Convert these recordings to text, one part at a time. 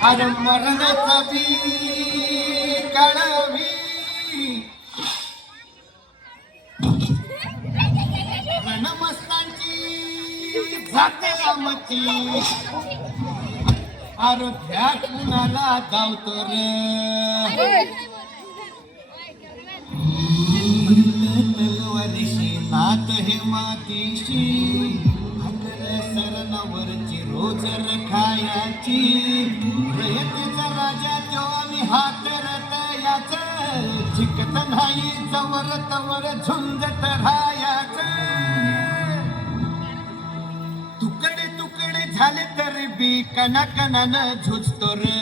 अरे मरणाचा बी कळवी रणमस्तांची जाते आमची अरे भ्या कुणाला धावतो रे तलवारीशी नात हे मातीशी हकर सरणावरची रोज रखायाची रयतेचा राजा तो आम्ही हात रतयाच जिकत नाही जवर तवर झुंजत राहायाच तुकडे तुकडे झाले तरी बी कणाकणानं झुजतो रे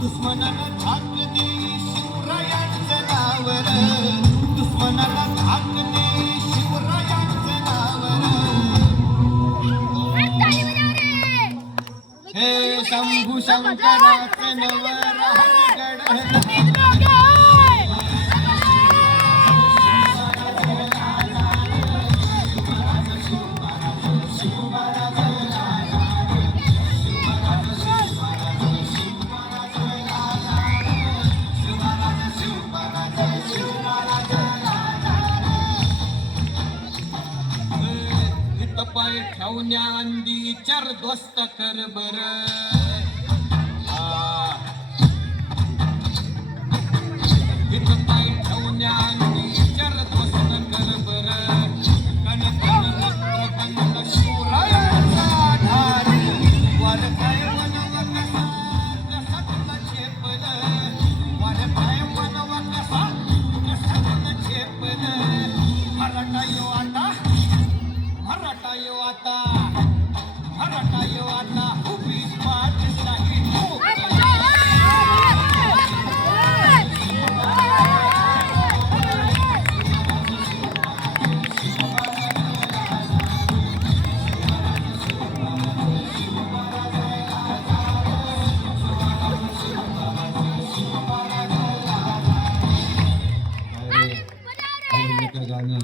दुश्मनाला धाक दे शिवरायांचं नावर दुश्मनाला धाक दे शिवरायांचं नावर हे शंभू शंकराचं नवराहगड पाय ठेवण्या अंदी चार दोस्त कर बर पाय ठेवण्या अंदी चार दोस्त कर बर कणकण शिवरायांचा आधार वर काय बनव कसा कसा तुला झेपल वर काय बनव कसा कसा तुला झेपल मराठा यो आता मराठा यो आता उभी पाठशाही गाणं